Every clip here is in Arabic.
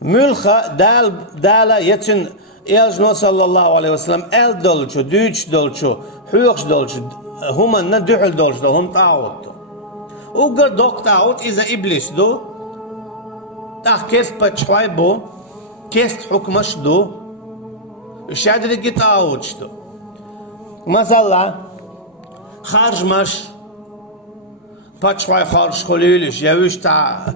Mülha dala yetin Elžno sallallahu aleyhi ve sellem el dolçu, düç dolçu, hüyüş dolçu, humanna dühül dolçu, hum ta'uddu. Ugar dok ta'ud iza iblis do, kest paçvay bu, kest hukmaş do, şadri git ta'udçtu. Mesela, خارجمش paçvay خارج خليلش يوش تاع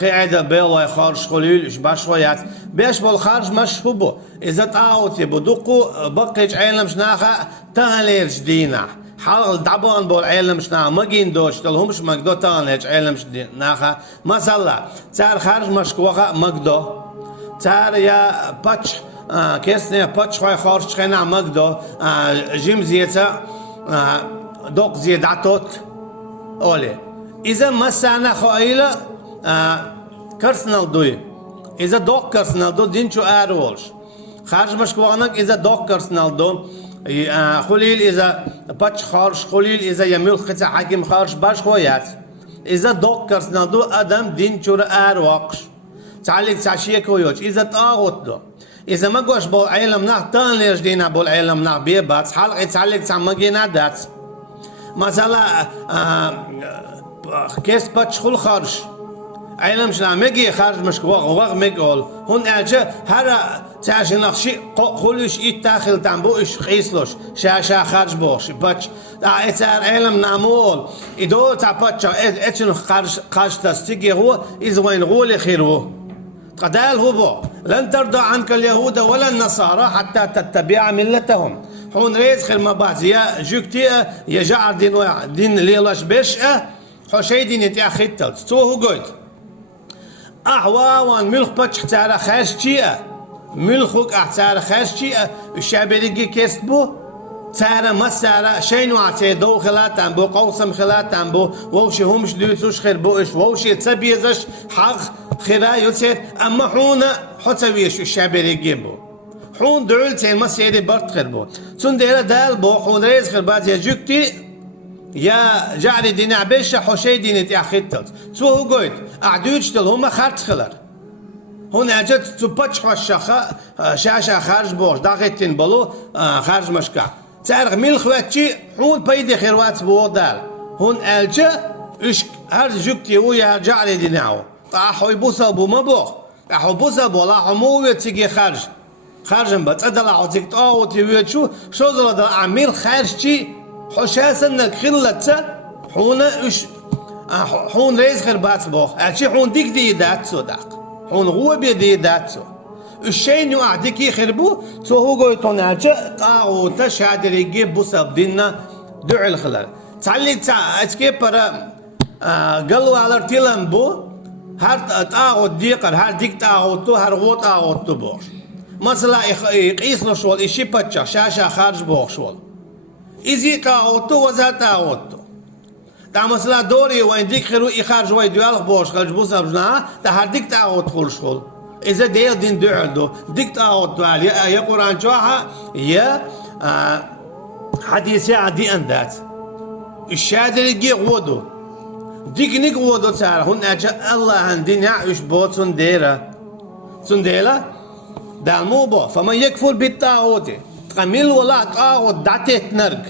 قاعدة بيلا خارج خليلش بشويات بيش بول خارج مش هو إذا تعاوتي بدقو بقيج عالم شناخة تهليرش دينا حال دعبان بول عالم شنا مجين دوش تلهمش مقدو تهليرش عالم شناخة مثلا تار خارج مش كوخة مقدو تار يا باتش كيسني paçvay خارج خنا مقدو جيم زيتا دوق زياداتوت أولي إذا مسانا خايلة كرسنال دوي إذا دوق كرسنال دو دين شو أرولش خارج مش كوانك إذا دوق كرسنال دو خليل إذا باتش خارج خليل إذا يميل ختا حاكم خارج باش خويات إذا دوق كرسنال دو أدم دين شو أروقش تعليق تعشيك ويوش إذا تاغوت دو إذا ما قوش بول علم نح تان ليش دينا بول علم نح بيبات حلقة تعليق تعمقينا دات مثلا كيس بتشخل خارج علم شنا مجي خارج مش واغ مجول هون أجا هرا تعش نخشي خلوش يتداخل تنبو إيش خيسلوش شا خارج بوش بتش إتار علم نامول إدو تبتش إتشن خارج تستيجي هو إذا وين غول خيره قدال هو لن ترضى عنك اليهود ولا النصارى حتى تتبع ملتهم هون ريز خير ما بعد يا جوكتي يا جعر دين ليلاش بيش حشي دين يتأخذ تو هو قلت أحوان ملخ بتش تعالى خاشتي ملخك أحتار خاشتي الشعب يجي كسبه تعالى مسارة شيء نوعته دو خلاتن بو قوسم خلاتن بو ووشي همش دوتوش خير بوش ووشي تبيزش حق خيرا يوتيت أما حونا حتويش الشعب يجي بو حون دولتين ما سيدي برت خير بو تون ديلا دال بو حون ريز خير بعد يا جوكتي يا جعلي دين عبيشة حشي دين تأخذت تو هو قلت أعدوش تل هما خارج خلر هون أجت تبتش خشخة شاشة خارج بوش داغتين بلو خارج مشكا تعرف ميل خواتشي حون بيدي خيروات بو دال هون ألجا إيش هر جوكتي ويا جعلي ديناو طاحوا يبوسا بو ما بو طاحوا بوسا بو لا حمو تيجي خارجن بتصدل عوتك طاو تيويتشو شو زلد عميل خارجتي حشاسنك خلت حونا إيش حون ريز خير بات بو أشي حون ديك دي دات صدق حون هو بيدي دات صدق الشيء نوع ديك يخربو تو هو قوي توناجا طاو تشهد يجيب بوسب دينا دع الخلال تعلي أتكي برا قالوا على تيلم بو هر طاو ديقر هر ديك طاو تو هر غوت طاو تو بوش مثلا يقيس له شغل إشي بتشا شاشة خارج بوش شغل إذا قاوتو وزات قاوتو تا مثلا دوري وين ديك خيرو يخرج وين ديال بوش خرج بوسا بجنا تا هر ديك قاوت خول شغل إذا ديل دين دعدو ديك قاوت يا قرآن جوها يا حديث عدي أندات الشادر يجي غودو ديك نيك غودو تعالى هون أجا الله عندنا يعيش بوت سنديلا دالمو بو فمن يكفر بالطاغوت تقميل ولا طاغوت دعتت نرق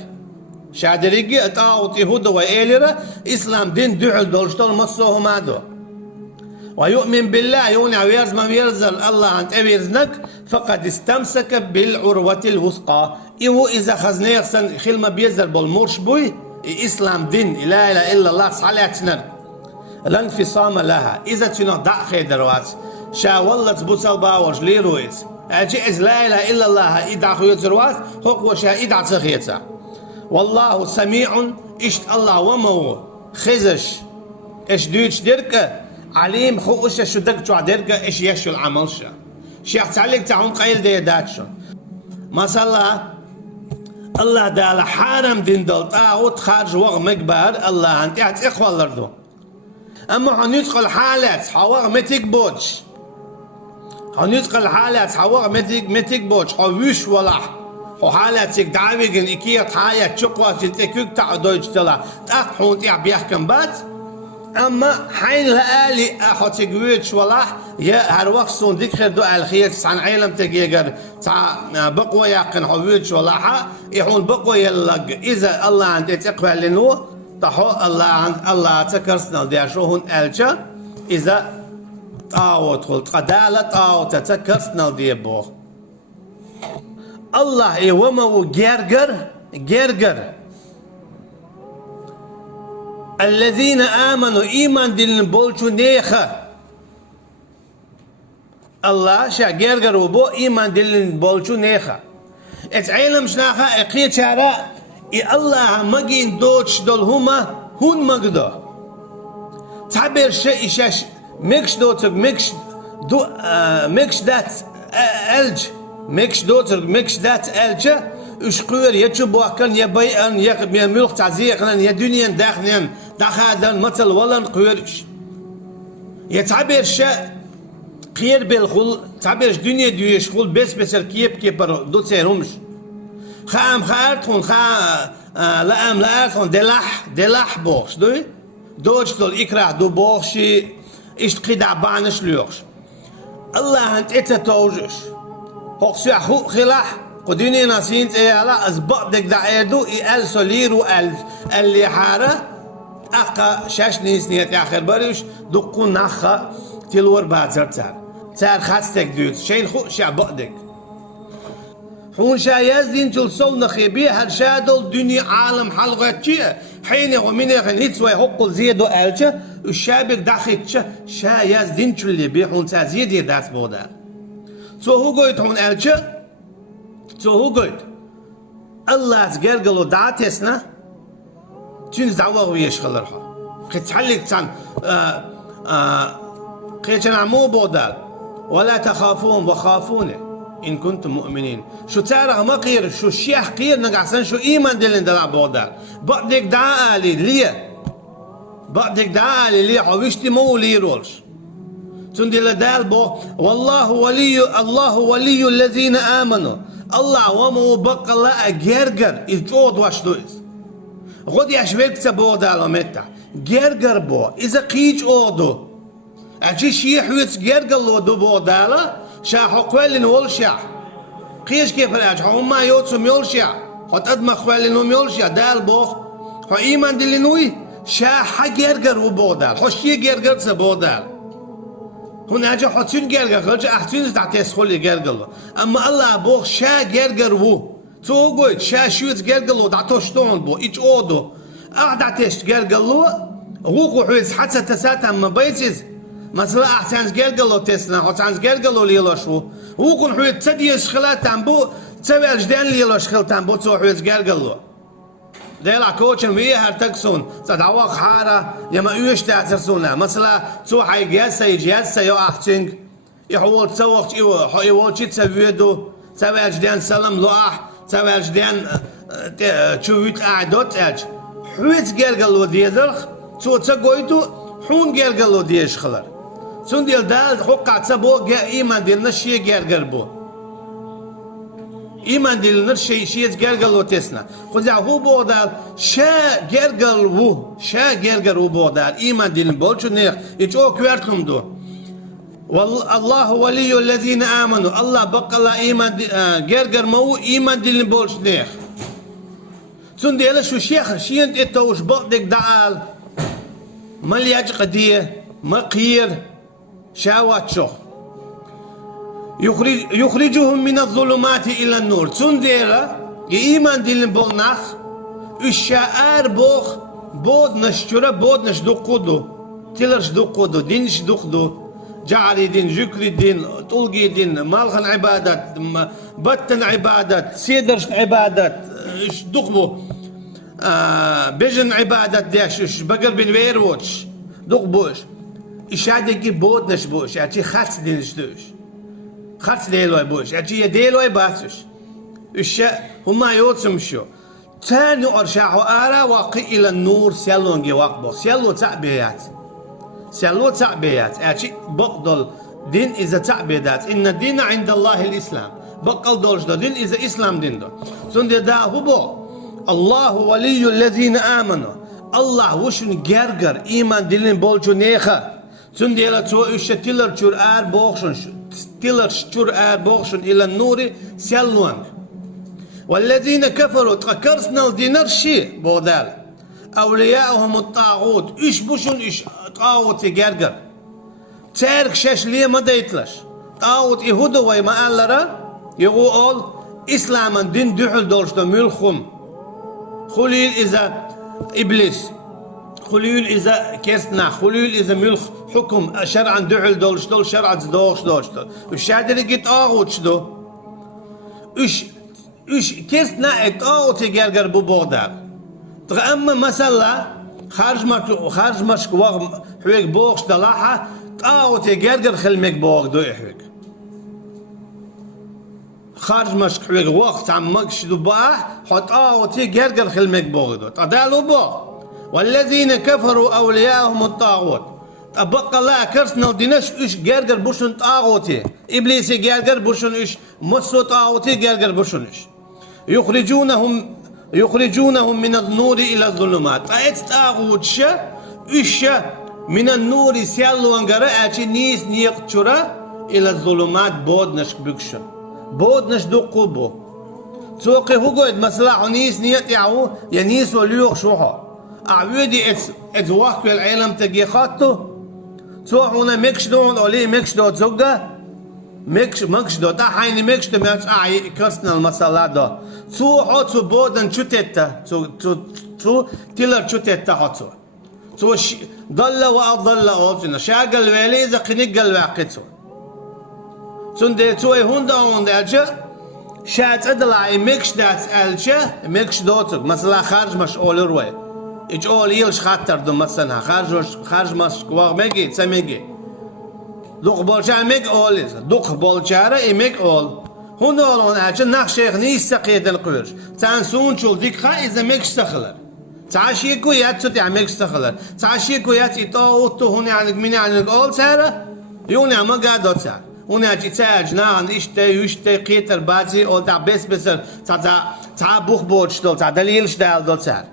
شادريجي طاغوت يهود وإيلرا إسلام دين دعل دولشتول مصوه مادو ويؤمن بالله يونع ويرز ما يرزل الله عن تبيرزنك فقد استمسك بالعروة الوثقى إيهو إذا خزنير سن خلما بيزر بالمرش بوي إسلام دين لا إله إلا الله صلاة نرق لا انفصام لها إذا تنو دع خيدروات شا والله تبوصل باورش لي رويز أجئز لا إله إلا الله إدع خيوت زروات هو شا إدع تخيتا والله سميع إشت الله ومو خزش إش دوش دركة عليم خوش شو دك شو دركة إش يشو العمل شا شيخ تعلق تعون قيل دي داتشو مثلا الله دال حارم دين دول طاوت خارج وغ مقبار الله أنت إخوة لردو أما هندخل حالات حواغ متك بوتش هندخل حالات حواغ متك بوتش حويش ولا حالاتك دعويجن إكيت حياة شقوة تكوك تعدوج تلا تأخون تيع بيحكم بات اما حين لآلي احط جويتش ولاح يا هر وقت صون ذكر دو الخير عن علم تجيجر تاع بقوى يقن حويتش ولاحا يحون بقوى يلق اذا الله عند تقبل لنو تحو الله عند الله تكرسنا دي شوهن الجا اذا طاوت قلت قدالة طاوت تكرسنا دي بو الله يومو جرجر الذين آمنوا إيمان دلن بولشو نيخة الله شا جرجر وبو إيمان دلن بولشو نيخة اتعلم شناخة اقيت شارع الله مجين دوتش دول هما هون مقدو تعبير شيء شاش ميكش دوتر ميكش دو ميكش دات ألج ميكش دوتر ميكش دات ألج اشقور يتشبه كان يبيئن يملك تعزيقنا يا دنيا داخلين داخل مثل ولا نقولش يتعبر شيء قير بالخل تعبر دنيا دويش خل بس الكيب دو تسيرهمش خام خارتون لام لارتون دلح بوخش دوش دول إكراه دو بوخشي إشت قيدع بانش ليوخش الله أنت توجش هوكسي أخو خلاح قديني ناسين تيالا أزبط دك دعيدو إل سوليرو اللي حارة أقا شاش نيت آخر بريش دقو نخا تلور بازر تار خاستك دوت شين خو شا بقدك حون شا يزدين تلسول نخيبي هرشادل دنيا عالم حلقة تشيه حين ومن يخنيتسوي حقل زيدو ألشا الشابك داخل شا يزدين تشلي بي حون تا زيدي داس بودا تو هو قويت حون ألشا تو هو قويت الله تقرقلو دعاتسنا تنز دعوة ويشغلرها قد تحلق تان قيت نعمو بودال ولا تخافون وخافوني إن كنتم مؤمنين شو تعرف ما قير شو الشيخ قير نقعسن شو إيمان دلين دلع بودال بعدك دعاء لي بعدك دعاء لي حوشتي مو لي رولش تندل دال بو والله ولي الذين آمنوا الله ومو بقى الله جرجر إجود واش دويس غد يشويك تبو دالو متى جرجر بو إذا قيج أودو أجي شيح ويت جرجر لو دو بو دالا شاح قوالين والشاح قيش كيف الأج هما يوتسم يولشا خد أدم قوالين يولشا دال بو هو إيمان دلينوي شاح جرجر وبو دال خوشي جرجر تبو دال هنا أجي حتين جرجر خرج أحتين تعتيس خلي جرجر أما الله بو شا جرجر وو تو قلت شا شوت جرجلو دعتوشتون بو إيش أودو أعدعتش جرجلو هو قحوز حتى تساتا ما بيتز مثلا أحسن جرجلو تسنا أحسن جرجلو ليلوشو هو قحوز تديش خلاتان بو تسوي الجدان ليلوش خلاتان بو تو حوز جرجلو ديلا كوتشن ويا هرتكسون تدعوق حارة يما يوش تعترسونا مثلا تو حي جياسة يو أحسن يحول تسوق يحول شي تسويدو تسوي الجدان سلام لوح تسوي الجدان تشويت أعدوت أج حويت جرجلو ديزرخ تو تسقويتو حون جرجلو ديش خلر سون ديال دال حقا تسبو جا إيمان ديال نشي جرجلبو إيمان ديال نشي شيء جرجلو تسنا خذ هو بودال شا جرجلو بودال إيمان ديال بولشو نيخ يجو كوارتم دو والله ولي الذين آمنوا الله بقى الله إيمان جرجر مو إيمان ديال بولش نيخ سون ديال شو شيخ شينت إتوش بقدك دعال ملياج قديه مقير شاوات شوخ يخرجهم من الظلمات إلى النور سون ديال إيمان ديال بولناخ الشعار بوخ بود نشترى بود نشدقودو تلرش دقودو دينش دقودو جعلي دين جكري دين طلقي دين مالخن عبادات بطن عبادات سيدرش عبادات اش دقبو بجن عبادات داش بقر بن ويروتش دقبوش اش عادي بود نشبوش يعني خاص دين شتوش خاص ديلوي بوش يعني ديلوي باسش اش هما يوتسم شو تاني ارشاحو ارا واقي الى النور سيلونجي واقبو سيلو تعبيات سيلو تعبيات أشي بقدل دين إذا تعبيدات إن الدين عند الله الإسلام بقل دولش دو دين إذا إسلام دين دو سند دا هو بو الله ولي الذين آمنوا Allah wuşun gerger iman dilin bolcu neha. Zundela zu üsche tiller çur boğşun. Tiller çur boğşun ila nuri selluang. والذين كفروا تذكرنا الدينار شيء بودال أولياءهم الطاغوت إيش بوشون إيش طاغوت يجرجر تارك شاش ليه ما ديتلش طاغوت يهودا وما قالرا يقول إسلاما دين دحل دولشتا ملخم خليل إذا إبليس خليل إذا كسنا خليل إذا ملخ حكم شرعا دحل دولشتا شرعا دوش دولشتا وشادر جيت طاغوت شدو إيش كسنا طاغوت يجرجر ببودال أما مثلا خارج مشك وغم حويك بوغش دلاحة طاغوت يجرجر خلمك بوغ دو يحويك خارج مشك حويك وقت عم مكش دباح حط طاغوت يجرجر خلمك بوغ دو تدالو بوغ والذين كفروا أولياءهم الطاغوت أبقى الله كرسنا وديناش إيش جرجر بوشن طاغوتي إبليس يجرجر بوشن إيش مسو طاغوتي يجرجر بوشن إيش يخرجونهم من النور إلى الظلمات أتاغوت شا إيش من النور سيالو أنجرا أتي نيس نيقتشرا إلى الظلمات بود نش بكشن بود نش دقوبو توقي هو قد مثلا عنيس نيت يعو ينيس وليوق شوها أعودي ات وقت العالم تجي خاطو تو هنا مكش دون أولي مكش دو زوجة مكش دو تا حيني مكش دو مكش كرسنا المسألة دو تو حطو بودن شتتا تو تلر شتتا حطو تو ضل وأضل أوبتنا شاقل ويلي إذا قنقل واقتو سندي تو هوندا ألجا شات أدلعي مكش دات ألجا مكش دوتك مثلا خارج مش أول روي إيش أول يلش خاطر دو مثلا خارج مش كواغ ميجي تسميجي دوخ بولشار ميج أوليز دوخ بولشارة إميج أول هون أولون أجا نخ شيخ نيس سقيد القرش تانسون شول ديك خا إذا ميج سخلر تعشيكو يات تتع ميج سخلر تعشيكو يات إطاوتو هون يعني من يعني أول سارة يوني ما قادو سار هون أجي تاج نان إشتي يشتي قيتر بازي أو تع بسر تع بوخ بولشتول تع دليلش دال دو سار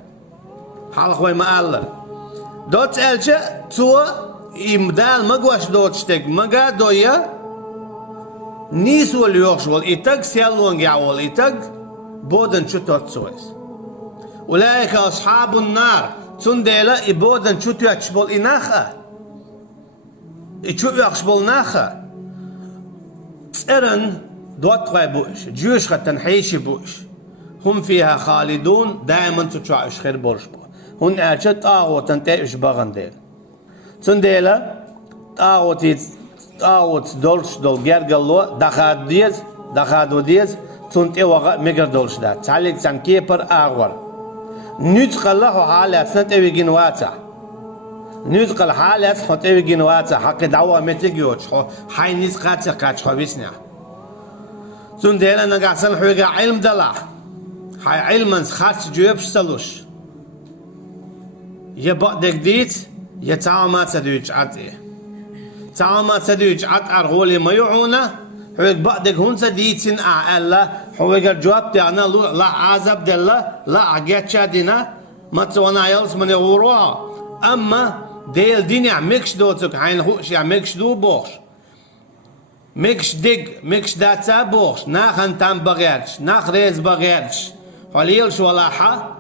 حالك وين ما قال دوت ألجا تو إمدال مقواش دوت شتك مقا دويا نيس واليوخش والإتاق سيالون قاول إتاق بودن شتوت سويس أولئك أصحاب النار تنديلا إبودن شتو يكشبول إناخا إتشو يكشبول ناخا تسأرن دوت غاي بوش جيوش ختن حيشي بوش هم فيها خالدون دائما تتشعش خير بورش بو هون أجت طاغوتن تأش بغن ديل تنديلا طاغوت دولش دول جرجلو دخادو ديز تنت وغا ميجر دولش دا تعليق سان كيبر أغور نتقل له حالات سنت أويجين واتا نتقل حالات سنت أويجين واتا حق دعوة متجيوش حينيس قاتش خويسنا تنديلا نقاسن حويجا علم دلا هاي علما خاص جوابش سلوش يبقى ديت يتعامل سدويج عطيه تعامل سدويج عط أرغولي ما يعونه حويك بعدك هون سديتين أعلا حويك الجواب تاعنا لا عذاب دلا لا عجات شادنا ما توانا يلس من يغوروها أما ديل ديني مكش دوتك عين هوش مكش دو بوش مكش ديك مكش داتا بوش ناخن تام بغيرش ناخ ريز بغيرش حليلش ولا حا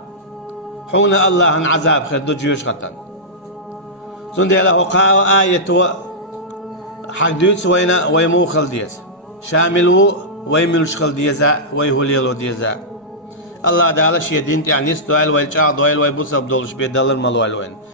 حونا الله عن عذاب خير دو جيوش خطن سندي له قاو آية حدوث وينا ويمو خلديز شاملو ويملش خلديزا ويهوليلو ديزا الله دالا شي دين يعني ستويل ويلشا دويل ويبوس بدولش بيدلر مالويل وين